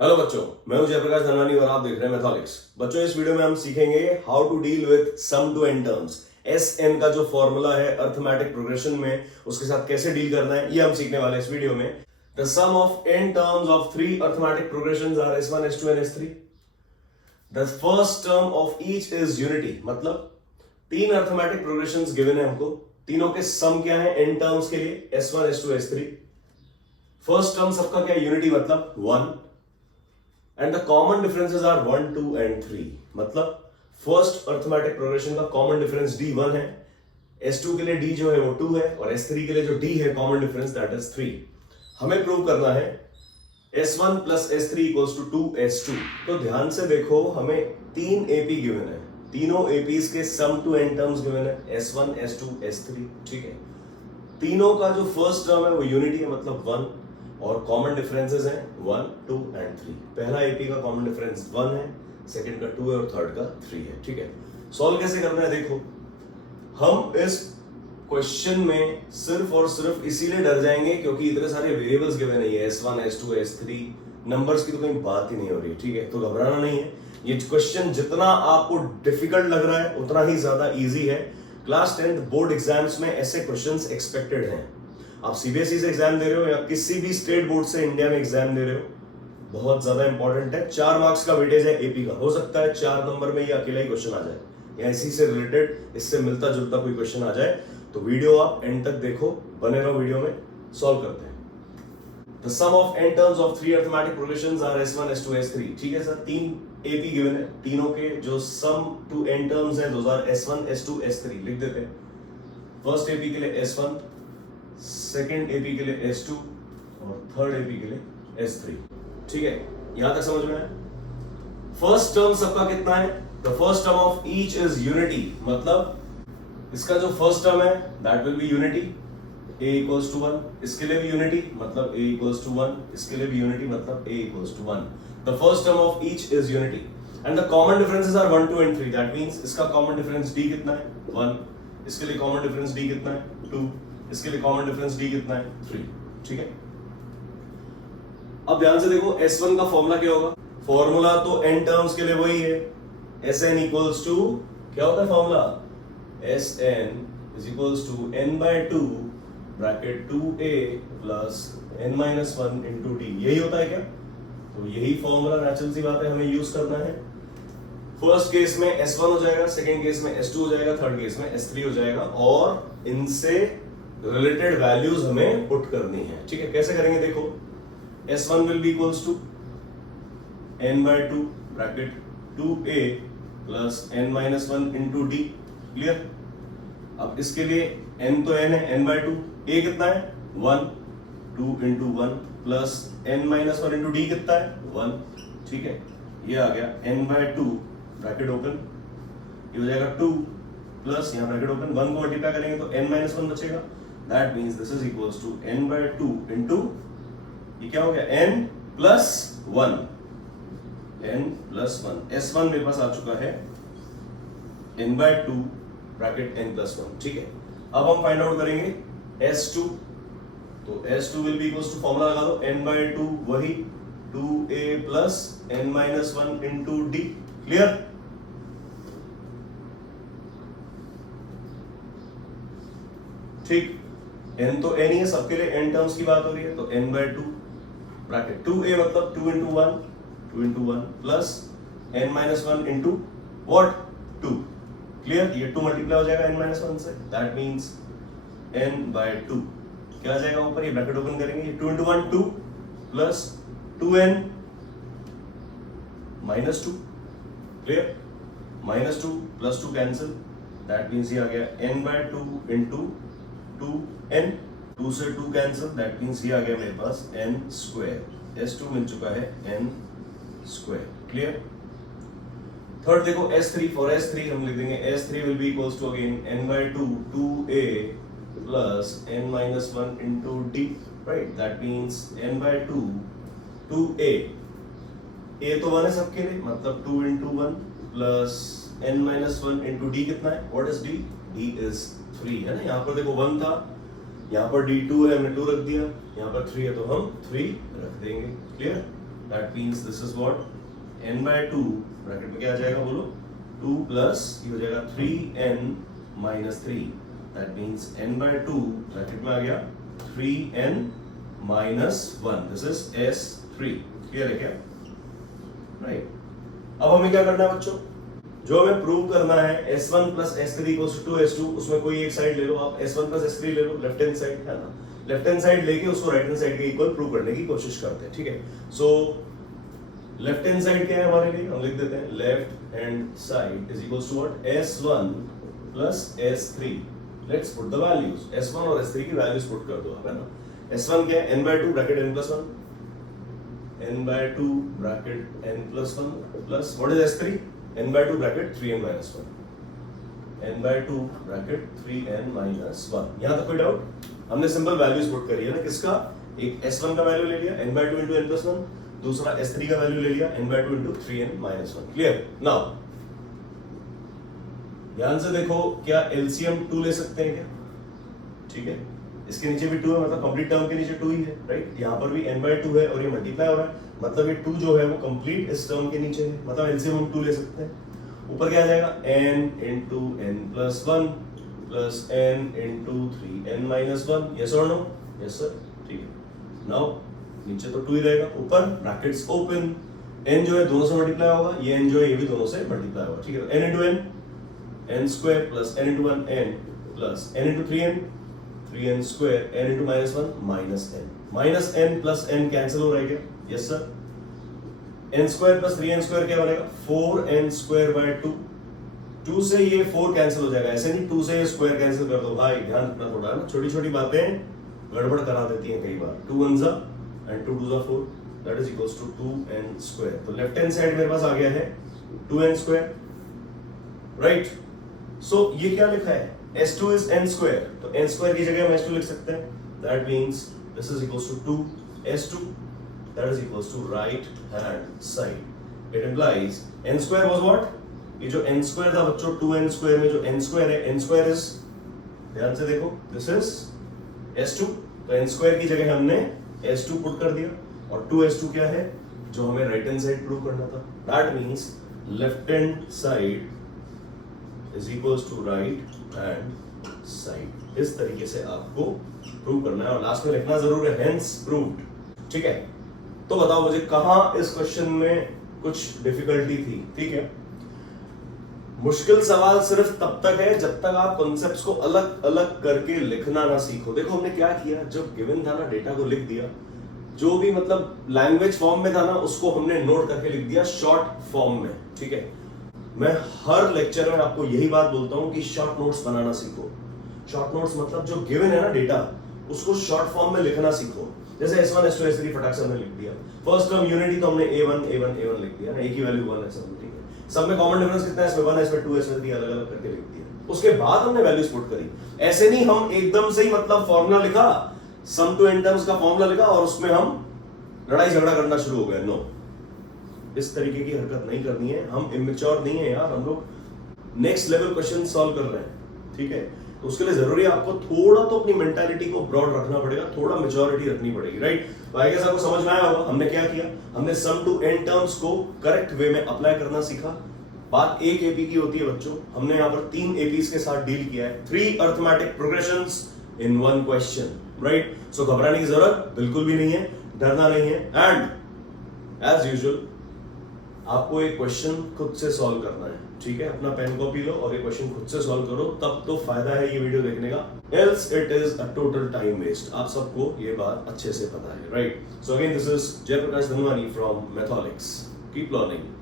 Hello बच्चों, मैं हूं जयप्रकाश धनवानी और आप देख रहे हैं मैथमेटिक्स। बच्चों, इस वीडियो में हम सीखेंगे how to deal with sum to n terms. S n का जो फॉर्मूला है अर्थमेटिक प्रोग्रेशन में, उसके साथ कैसे डील करना है, ये हम सीखने वाले हैं इस वीडियो में। The sum of n terms of three arithmetic progressions are S1, S2 and S3। The first term of each is unity. मतलब तीन अर्थमेटिक प्रोग्रेशंस गिवन है हमको, तीनों के सम क्या है एन टर्म्स के लिए, S1, S2, S3। First term सबका क्या है, यूनिटी, मतलब 1। And the common differences are 1, 2 and 3। मतलब फर्स्ट अर्थमेटिक प्रोग्रेशन का कॉमन डिफरेंस D1 है, S2 के लिए D जो है वो 2 है, और S3 के लिए जो D है कॉमन डिफरेंस दैट इज 3। हमें प्रूव करना है S1 plus S3 equals to 2S2। तो ध्यान से देखो, हमें तीन AP गिवन है, तीनों APs के सम टू एन टर्म्स गिवन है, S1, S2, S3। ठीक है, तीनों का जो फर्स्ट टर्म है वो यूनिटी है, मतलब 1, और कॉमन डिफरेंसेस हैं 1, 2 एंड 3। पहला एपी का कॉमन डिफरेंस 1 है, सेकंड का 2 है और थर्ड का 3 है। ठीक है, सॉल्व कैसे करना है देखो। हम इस क्वेश्चन में सिर्फ और सिर्फ इसीलिए डर जाएंगे क्योंकि इतने सारे वेरिएबल्स गिवन नहीं है, S1, S2, S3, नंबर्स की तो कोई बात ही नहीं हो रही। ठीक है, तो घबराना नहीं है। ये क्वेश्चन जितना आपको डिफिकल्ट लग रहा है उतना ही ज्यादा इजी है। क्लास 10th बोर्ड एग्जाम्स में ऐसे क्वेश्चंस एक्सपेक्टेड हैं। आप सीबीएसई से एग्जाम दे रहे हो या किसी भी स्टेट बोर्ड से इंडिया में एग्जाम दे रहे हो, बहुत ज्यादा इंपॉर्टेंट है। 4 मार्क्स का वेटेज है एपी का। हो सकता है 4 नंबर में ये अकेला ही क्वेश्चन आ जाए, या इसी से रिलेटेड, इससे मिलता जुलता कोई क्वेश्चन आ जाए। तो वीडियो आप एंड तक देखो, बने रहो वीडियो में। सॉल्व करते हैं। The sum of n terms of three arithmetic progressions are S1, S2, S3। ठीक है सर, तीन एपी गिवन है, तीनों के जो सम टू एन टर्म्स हैं those are S1, S2, S3। लिख देते हैं। फर्स्ट एपी के लिए S1, सेकेंड एपी के लिए S2 और थर्ड एपी के लिए S3। ठीक है, यहां तक समझ में आया। फर्स्ट टर्म सबका कितना है, the first term of each is unity. मतलब इसका जो फर्स्ट टर्म है that will be unity, a equals to 1। इसके लिए भी यूनिटी, मतलब a इक्वल्स टू 1। इसके लिए भी यूनिटी, मतलब a equals to 1। The first term of each is unity and the common differences are 1, 2 and 3। That means इसका कॉमन डिफरेंस d कितना है, 1। इसके लिए कॉमन डिफरेंस d कितना है, 2। इसके लिए कॉमन डिफरेंस d कितना है, 3। ठीक है, अब ध्यान से देखो, S1 का फॉर्मूला क्या होगा। फॉर्मूला तो n टर्म्स के लिए वही है, Sn इक्वल्स टू, क्या होता है formula, Sn is equals to n by 2 bracket 2a plus n minus 1 into d। यही होता है क्या? तो यही फॉर्मूला नेचुरल सी बात है हमें यूज करना है। फर्स्ट केस में S1 हो जाएगा, सेकंड केस में S2 हो जाएगा, थर्ड केस में S3 हो जाएगा, और इनसे रिलेटेड वैल्यूज हमें पुट करनी है। ठीक है, कैसे करेंगे देखो। S1 will be equals to n by 2 bracket 2a plus n minus 1 into d। Clear. अब इसके लिए n तो n है, n by 2, a कितना है 1, 2 into 1 plus n minus 1 into d कितना है 1। ठीक है, ये आ गया n by 2 ब्रैकेट ओपन, ये हो जाएगा 2 प्लस यहाँ ब्रैकेट ओपन, 1 को मल्टीप्लाई करेंगे तो n minus 1 बचेगा। That means this is equals to n by 2 into, ये क्या हो गया, n plus 1, n plus 1। S1 मेरे पास आ चुका है n by 2 bracket n plus 1। ठीक है, अब हम फाइंड आउट करेंगे S2। तो S2 will be equals to, formula लगा दो, n by 2 वही 2a plus n minus 1 into d। Clear. ठीक, n तो n ही है, सबके लिए n टर्म्स की बात हो रही है, तो n by 2 ब्रैकेट 2a मतलब 2 into 1, 2 into 1 plus n minus 1 into what, 2। Clear, ये 2 मल्टीप्लाई हो जाएगा n minus 1 से, दैट मींस n by 2 क्या आ जाएगा ऊपर, ये ब्रैकेट ओपन करेंगे, ये 2 into 1 2 plus 2n minus 2। Clear, minus 2 plus 2 cancel, that means ये आ गया n by 2 into 2n, 2 से 2 कैंसिल, दैट मींस ये आ गया मेरे पास n स्क्वायर। S2 मिल चुका है n स्क्वायर। क्लियर। थर्ड देखो S3, फॉर S3 हम लिख देंगे S3 will be equals to again n by 2 2a plus n minus 1 into d, right. That means n by 2 2a, a तो 1 है सबके लिए, मतलब 2 into 1 plus n minus 1 into d कितना है, what is d, d is 3 है ना। यहाँ पर देखो 1 था, यहाँ पर d2 है, हमने 2 रख दिया, यहाँ पर 3 है तो हम 3 रख देंगे। Clear. That means this is what n by 2 bracket में क्या आ जाएगा बोलो 2 प्लस ये हो जाएगा 3n minus 3 that means n by 2 bracket में आ गया 3n minus 1 this is s3 clear है क्या राइट अब हमें क्या करना है बच्चों जो हमें प्रूव करना है s1 plus s3 equals to 2s2 उसमें कोई एक साइड ले लो आप s1 plus s3 ले लो लेफ्ट हैंड साइड है ना लेफ्ट हैंड साइड लेके उसको राइट हैंड साइड के इक्वल प्रूव करने की कोशिश करते हैं ठीक है सो लेफ्ट हैंड साइड क्या है हमारे लिए हम लिख देते हैं left hand side is equals to what s1 plus s3 let's put the values s1 और s3 की वैल्यूज पुट कर दो आप है ना s1 क्या है n by 2 bracket n plus 1 n by 2 bracket n plus 1 plus what is s3 n by 2 bracket 3n minus 1 n by 2 bracket 3n minus 1 यहां तक कोई डाउट हमने सिंपल वैल्यूज पुट करी है ना किसका एक s1 का वैल्यू ले लिया n by 2 into n plus 1 दूसरा s3 का वैल्यू ले लिया n by 2 into 3n minus 1 clear now ध्यान से देखो क्या एलसीएम 2 ले सकते हैं क्या ठीक है इसके नीचे भी 2 है मतलब कंप्लीट टर्म के नीचे 2 ही है राइट यहाँ पर भी n by 2 है और ये मल्टीप्लाई हो रहा है मतलब ये 2 जो है वो कंप्लीट इस टर्म के नीचे है मतलब एलसीएम हम 2 ले सकते हैं ऊपर क्या आ जाएगा n into n plus 1 plus n into 3n minus 1 yes or no yes sir ठीक है नाउ नीचे तो 2 ही रहेगा ऊपर ब्रैकेट्स ओपन n जो है दोनों से मल्टीप्लाई होगा ये n जो है ये भी दोनों से मल्टीप्लाई होगा ठीक है n into n square plus n into 1 n plus n into 3n square n into minus 1 plus n cancel हो रहा है क्या yes sir n square plus 3n square क्या बनेगा 4n square by 2 2 से ये 4 कैंसिल हो जाएगा ऐसे नहीं 2 से ये स्क्वायर कैंसिल कर दो भाई ध्यान रखना थोड़ा ना छोटी छोटी बातें गड़बड़ करा देती हैं कई बार 2 1 जा and 2 2 जा 4 that is equals to 2n square तो लेफ्ट हैंड साइड मेरे पास आ गया है 2n square राइट सो ये क्या लिखा है S2 is n square तो n square की जगह हम S2 लिख सकते हैं that means this is equals to 2 S2 that is equals to right hand side it implies n square was what ये जो n square था बच्चों 2n square में जो n square है n square is ध्यान से देखो this is S2 तो n square की जगह हमने S2 पुट कर दिया और 2S2 क्या है जो हमें राइट हैंड साइड प्रूव करना था that means left hand side is equals to right hand side इस तरीके से आपको प्रूव करना है और लास्ट में लिखना जरूर है hence proved ठीक है तो बताओ मुझे कहां इस क्वेश्चन में कुछ डिफिकल्टी थी ठीक है मुश्किल सवाल सिर्फ तब तक है जब तक आप कॉन्सेप्ट्स को अलग अलग करके लिखना ना सीखो देखो हमने क्या किया जब गिवन था ना डेटा को लिख दिया जो भी मतलब लैंग्वेज फॉर्म में था ना उसको हमने नोट करके लिख दिया शॉर्ट फॉर्म में ठीक है मैं हर लेक्चर में आपको यही बात बोलता हूं कि शॉर्ट नोट्स बनाना सीखो शॉर्ट नोट्स मतलब जो गिवन है ना डेटा उसको शॉर्ट फॉर्म में लिखना सीखो जैसे S1 S2 S3 फटाक से हमने लिख दिया फर्स्ट टर्म यूनिटी तो हमने A1 A1 A1 लिख दिया ना एक ही वैल्यू 1 है सब ठीक है सब में कॉमन डिफरेंस कितना है इसमें 1 है इसमें 2 है इसमें 3 अलग अलग करके लिख दिया उसके बाद हमने वैल्यूज पुट करी ऐसे नहीं हम एकदम से ही मतलब फॉर्मूला लिखा सम टू एन टर्म्स का फॉर्मूला लिखा और उसमें हम लड़ाई झगड़ा करना शुरू हो गए नो इस तरीके की हरकत नहीं करनी है हम इमेच्योर नहीं है यार हम लोग नेक्स्ट लेवल क्वेश्चन सॉल्व कर रहे हैं ठीक है तो उसके लिए जरूरी है आपको थोड़ा तो अपनी मेंटालिटी को ब्रॉड रखना पड़ेगा थोड़ा मेच्योरिटी रखनी पड़ेगी राइट तो आई गेस आपको समझ में आया होगा हमने क्या किया हमने सम टू एन टर्म्स को करेक्ट वे में अप्लाई करना सीखा बात एक एपी की होती है बच्चों हमने यहाँ पर 3 एपीज के साथ डील किया है 3 अरिथमेटिक प्रोग्रेशंस इन 1 क्वेश्चन राइट सो घबराने की जरूरत बिल्कुल भी नहीं है डरना नहीं है एंड एज यूजुअल आपको एक क्वेश्चन खुद से सॉल्व करना है ठीक है अपना पेन कॉपी लो और ये क्वेश्चन खुद से सॉल्व करो तब तो फायदा है ये वीडियो देखने का else it is a total time waste आप सबको ये बात अच्छे से पता है right so again this is Jaiprakash Dhanwani from Matholics keep learning